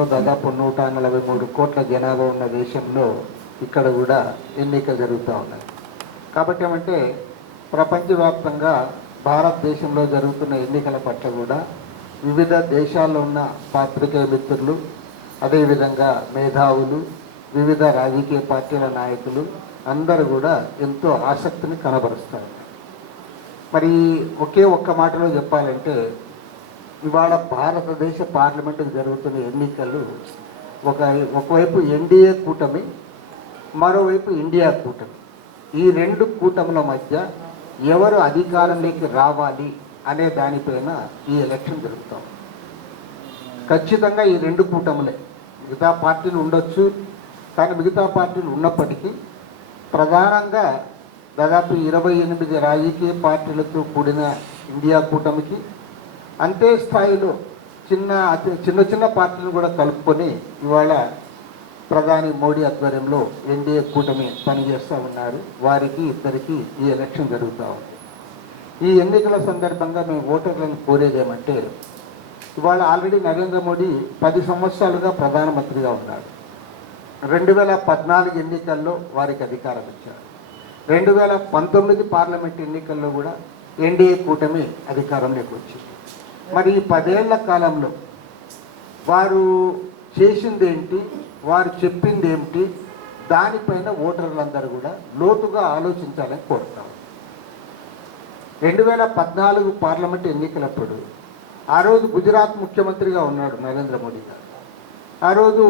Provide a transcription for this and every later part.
దాదాపు 143 కోట్ల జనాభా ఉన్న దేశంలో ఇక్కడ కూడా ఎన్నికలు జరుగుతూ ఉన్నాయి. కాబట్టి ఏమంటే ప్రపంచవ్యాప్తంగా భారతదేశంలో జరుగుతున్న ఎన్నికల పట్ల కూడా వివిధ దేశాల్లో ఉన్న పాత్రికేయ మిత్రులు, అదేవిధంగా మేధావులు, వివిధ రాజకీయ పార్టీల నాయకులు అందరూ కూడా ఎంతో ఆసక్తిని కనబరుస్తారు. మరి ఒకే ఒక్క మాటలో చెప్పాలంటే ఇవాళ భారతదేశ పార్లమెంటుకు జరుగుతున్న ఎన్నికలు ఒకవైపు ఎన్డీఏ కూటమి, మరోవైపు ఇండియా కూటమి, ఈ రెండు కూటముల మధ్య ఎవరు అధికారంలోకి రావాలి అనే దానిపైన ఈ ఎలక్షన్ జరుగుతాం. ఖచ్చితంగా ఈ రెండు కూటములే, మిగతా పార్టీలు ఉండొచ్చు, కానీ మిగతా పార్టీలు ఉన్నప్పటికీ ప్రధానంగా దాదాపు 28 రాజకీయ పార్టీలతో కూడిన ఇండియా కూటమికి, అంతే స్థాయిలో చిన్న పార్టీలు కూడా కలుపుకొని ఇవాళ ప్రధాని మోడీ ఆధ్వర్యంలో ఎన్డీఏ కూటమి పనిచేస్తూ ఉన్నారు. వారికి ఇద్దరికి ఈ ఎలక్షన్ జరుగుతూ ఉంది. ఈ ఎన్నికల సందర్భంగా మేము ఓటర్లను కోరేదేమంటే, ఇవాళ ఆల్రెడీ నరేంద్ర మోడీ 10 సంవత్సరాలుగా ప్రధానమంత్రిగా ఉన్నారు. 2014 ఎన్నికల్లో వారికి అధికారం ఇచ్చారు. 2019 పార్లమెంట్ ఎన్నికల్లో కూడా ఎన్డీఏ కూటమి అధికారంలోకి వచ్చింది. మరి ఈ 10 ఏళ్ల కాలంలో వారు చేసింది ఏంటి, వారు చెప్పింది ఏమిటి, దానిపైన ఓటర్లందరూ కూడా లోతుగా ఆలోచించాలని కోరుతాం. 2014 పార్లమెంట్ ఎన్నికలప్పుడు ఆ రోజు గుజరాత్ ముఖ్యమంత్రిగా ఉన్నాడు నరేంద్ర మోడీ గారు. ఆ రోజు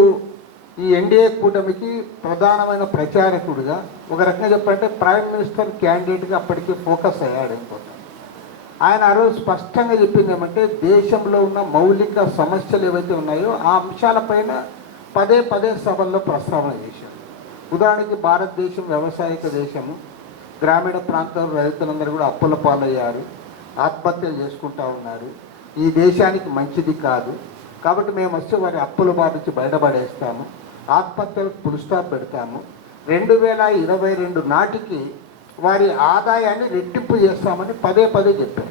ఈ ఎన్డీఏ కూటమికి ప్రధానమైన ప్రచారకుడిగా, ఒక రకంగా చెప్పాలంటే ప్రైమ్ మినిస్టర్ క్యాండిడేట్గా అప్పటికి ఫోకస్ అయ్యాడు అనుకుంటాను. ఆయన ఆ రోజు స్పష్టంగా చెప్పింది ఏమంటే, దేశంలో ఉన్న మౌలిక సమస్యలు ఏవైతే ఉన్నాయో ఆ అంశాలపైన పదే సభల్లో ప్రస్తావన చేశారు. ఉదాహరణకి భారతదేశం వ్యవసాయక దేశము, గ్రామీణ ప్రాంతంలో రైతులందరూ కూడా అప్పుల పాలయ్యారు, ఆత్మహత్యలు చేసుకుంటూ ఉన్నారు. ఈ దేశానికి మంచిది కాదు, కాబట్టి మేము వచ్చి వారి అప్పుల బారి నుంచి బయటపడేస్తాము, ఆత్మహత్యలకు ఫుల్ స్టాప్ పెడతాము, 2022 నాటికి వారి ఆదాయాన్ని రెట్టింపు చేస్తామని పదే చెప్పారు.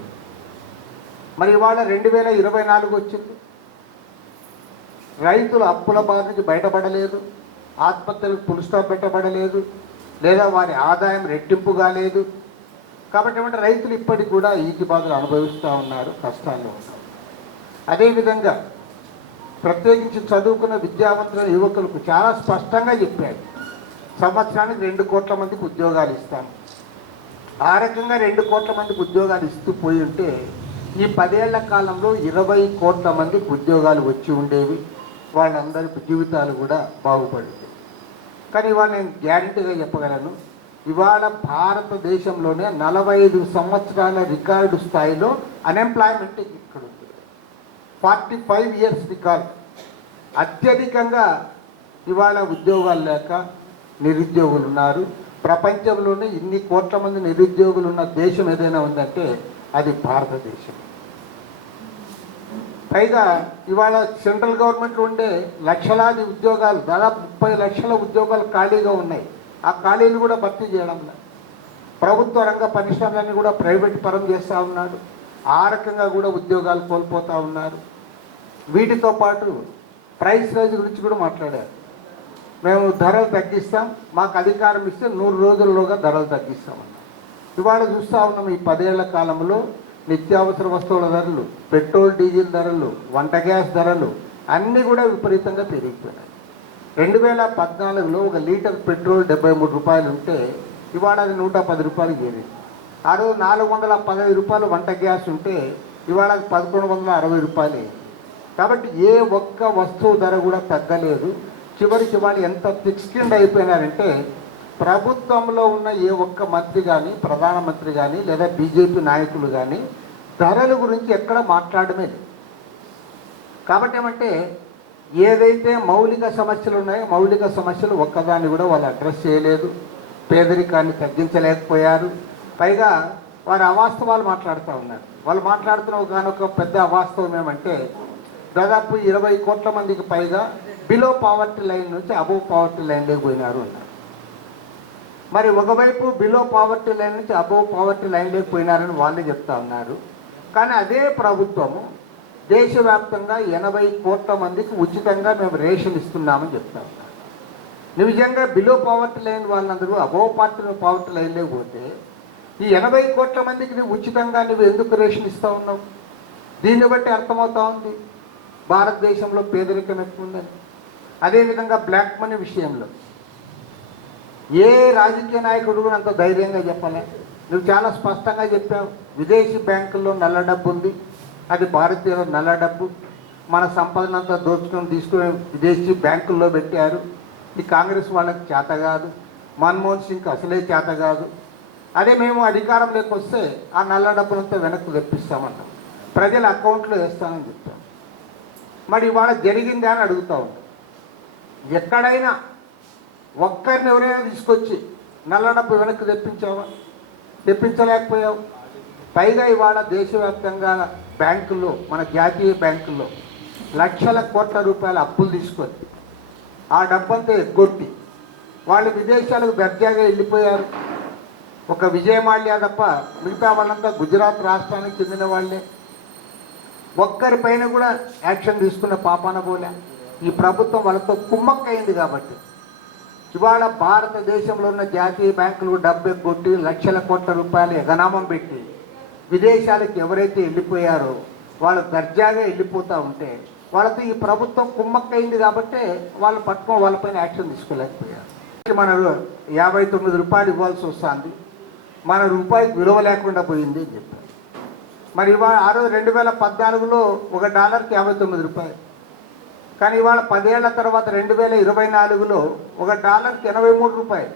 మరి ఇవాళ 2024 వచ్చింది, రైతులు అప్పుల బారి నుంచి బయటపడలేదు, ఆత్మహత్యలకు ఫుల్ స్టాప్ పెట్టబడలేదు, లేదా వారి ఆదాయం రెట్టింపు కాలేదు. కాబట్టి ఏమంటే రైతులు ఇప్పటికి కూడా ఈతి బాధలు అనుభవిస్తూ ఉన్నారు, కష్టాల్లో ఉన్నారు. అదేవిధంగా ప్రత్యేకించి చదువుకున్న విద్యావంతుల యువకులకు చాలా స్పష్టంగా చెప్పారు, సంవత్సరానికి 2 కోట్ల మందికి ఉద్యోగాలు ఇస్తాము. ఆ రకంగా 2 కోట్ల మందికి ఉద్యోగాలు ఇస్తూ పోయి ఉంటే ఈ 10 ఏళ్ల కాలంలో 20 కోట్ల మందికి ఉద్యోగాలు వచ్చి ఉండేవి, వాళ్ళందరి జీవితాలు కూడా బాగుపడేవి. కానీ ఇవాళ నేను గ్యారెంటీగా చెప్పగలను, ఇవాళ భారతదేశంలోనే 45 సంవత్సరాల రికార్డు స్థాయిలో అన్ఎంప్లాయ్మెంట్ ఇక్కడ ఉంది. 45 ఇయర్స్ రికార్డ్. అత్యధికంగా ఇవాళ ఉద్యోగాలు లేక నిరుద్యోగులు ఉన్నారు. ప్రపంచంలోనే ఇన్ని కోట్ల మంది నిరుద్యోగులు ఉన్న దేశం ఏదైనా ఉందంటే అది భారతదేశం. పైగా ఇవాళ సెంట్రల్ గవర్నమెంట్ ఉండే లక్షలాది ఉద్యోగాలు, దాదాపు 30 లక్షల ఉద్యోగాలు ఖాళీగా ఉన్నాయి. ఆ ఖాళీలు కూడా భర్తీ చేయడంలో ప్రభుత్వ రంగ పరిశ్రమలన్నీ కూడా ప్రైవేట్ పరం చేస్తూ ఉన్నాడు. ఆ రకంగా కూడా ఉద్యోగాలు కోల్పోతూ ఉన్నారు. వీటితో పాటు ప్రైస్ రైజ్ గురించి కూడా మాట్లాడారు. మేము ధరలు తగ్గిస్తాం, మాకు అధికారం ఇస్తే 100 రోజుల్లోగా ధరలు తగ్గిస్తామన్నాం. ఇవాళ చూస్తూ ఉన్నాం, ఈ 10 ఏళ్ల కాలంలో నిత్యావసర వస్తువుల ధరలు, పెట్రోల్ డీజిల్ ధరలు, వంట గ్యాస్ ధరలు అన్నీ కూడా విపరీతంగా పెరిగిపోయినాయి. 2014లో 1 లీటర్ పెట్రోల్ 73 రూపాయలు ఉంటే ఇవాళ అది 110 రూపాయలు చేరింది. ఆ రోజు 415 రూపాయలు వంట గ్యాస్ ఉంటే ఇవాళ 1160 రూపాయలు. కాబట్టి ఏ ఒక్క వస్తువు ధర కూడా తగ్గలేదు. చివరికి వాళ్ళు ఎంత ఫిక్స్డ్ అయిపోయినారంటే, ప్రభుత్వంలో ఉన్న ఏ ఒక్క మంత్రి కానీ, ప్రధానమంత్రి కానీ, లేదా బీజేపీ నాయకులు కానీ ధరల గురించి ఎక్కడ మాట్లాడమే లేదు. కాబట్టి ఏమంటే ఏదైతే మౌలిక సమస్యలు ఉన్నాయో మౌలిక సమస్యలు ఒక్కదాన్ని కూడా వాళ్ళు అడ్రస్ చేయలేదు. పేదరికాన్ని తగ్గించలేకపోయారు. పైగా వారి అవాస్తవాలు మాట్లాడుతూ ఉన్నారు. వాళ్ళు మాట్లాడుతున్న ఒకనొక పెద్ద అవాస్తవం ఏమంటే, దాదాపు 20 కోట్ల మందికి పైగా బిలో పావర్టీ లైన్ నుంచి అబోవ్ పావర్టీ లైన్లోకి పోయినారు అన్నారు. మరి ఒకవైపు బిలో పావర్టీ లైన్ నుంచి అబోవ్ పావర్టీ లైన్లోకి పోయినారని వాళ్ళే చెప్తా ఉన్నారు. కానీ అదే ప్రభుత్వము దేశవ్యాప్తంగా 80 కోట్ల మందికి ఉచితంగా మేము రేషన్ ఇస్తున్నామని చెప్తాం. నువ్వు నిజంగా బిలో పవర్టీ లైన్ వాళ్ళందరూ అబోవ్ పవర్టీ లైన్లో పోతే ఈ 80 కోట్ల మందికి నువ్వు ఉచితంగా నువ్వు ఎందుకు రేషన్ ఇస్తూ ఉన్నావు? దీన్ని బట్టి అర్థమవుతా ఉంది భారతదేశంలో పేదరికం ఎక్కువ ఉందని. అదేవిధంగా బ్లాక్ మనీ విషయంలో ఏ రాజకీయ నాయకుడు కూడా అంత ధైర్యంగా చెప్పలే. నువ్వు చాలా స్పష్టంగా చెప్పావు, విదేశీ బ్యాంకుల్లో నల్ల డబ్బు ఉంది, అది భారతీయుల నల్ల డబ్బు, మన సంపదనంతా దోచుకొని తీసుకుని విదేశీ బ్యాంకుల్లో పెట్టారు. ఈ కాంగ్రెస్ వాళ్ళకి చేత కాదు, మన్మోహన్ సింగ్ అసలే చేత కాదు. అదే మేము అధికారంలోకి వస్తే ఆ నల్ల డబ్బులంతా వెనక్కి తెప్పిస్తామన్నాం, ప్రజల అకౌంట్లో వేస్తామని చెప్తాం. మరి ఇవాళ జరిగిందా అని అడుగుతా ఉంటాం. ఎక్కడైనా ఒక్కరిని ఎవరైనా తీసుకొచ్చి నల్ల డబ్బు వెనక్కి తెప్పించావా? తెప్పించలేకపోయావు. పైగా ఇవాళ దేశవ్యాప్తంగా బ్యాంకుల్లో, మన జాతీయ బ్యాంకుల్లో లక్షల కోట్ల రూపాయల అప్పులు తీసుకొని ఆ డబ్బంతా ఎగ్గొట్టి వాళ్ళు విదేశాలకు దర్జాగా వెళ్ళిపోయారు. ఒక విజయమాల్యా తప్ప మిగతా వాళ్ళంతా గుజరాత్ రాష్ట్రానికి చెందిన వాళ్ళే. ఒక్కరిపైన కూడా యాక్షన్ తీసుకున్న పాపాన పోలే. ఈ ప్రభుత్వం వాళ్ళతో కుమ్మక్కయింది కాబట్టి ఇవాళ భారతదేశంలో ఉన్న జాతీయ బ్యాంకులు డబ్బు ఎగ్గొట్టి లక్షల కోట్ల రూపాయలు ఎగనామం పెట్టి విదేశాలకు ఎవరైతే వెళ్ళిపోయారో వాళ్ళు దర్జాగా వెళ్ళిపోతూ ఉంటే వాళ్ళతో ఈ ప్రభుత్వం కుమ్మక్కయింది కాబట్టి వాళ్ళు పట్టుకొని వాళ్ళపైన యాక్షన్ తీసుకోలేకపోయారు. మన 59 రూపాయలు ఇవ్వాల్సి వస్తుంది, మన రూపాయికి విలువ లేకుండా పోయింది అని చెప్పారు. మరి ఇవాళ ఆ రోజు 2014లో ఒక డాలర్కి 59 రూపాయలు, కానీ ఇవాళ 10 ఏళ్ల తర్వాత 2024లో ఒక డాలర్కి 83 రూపాయలు.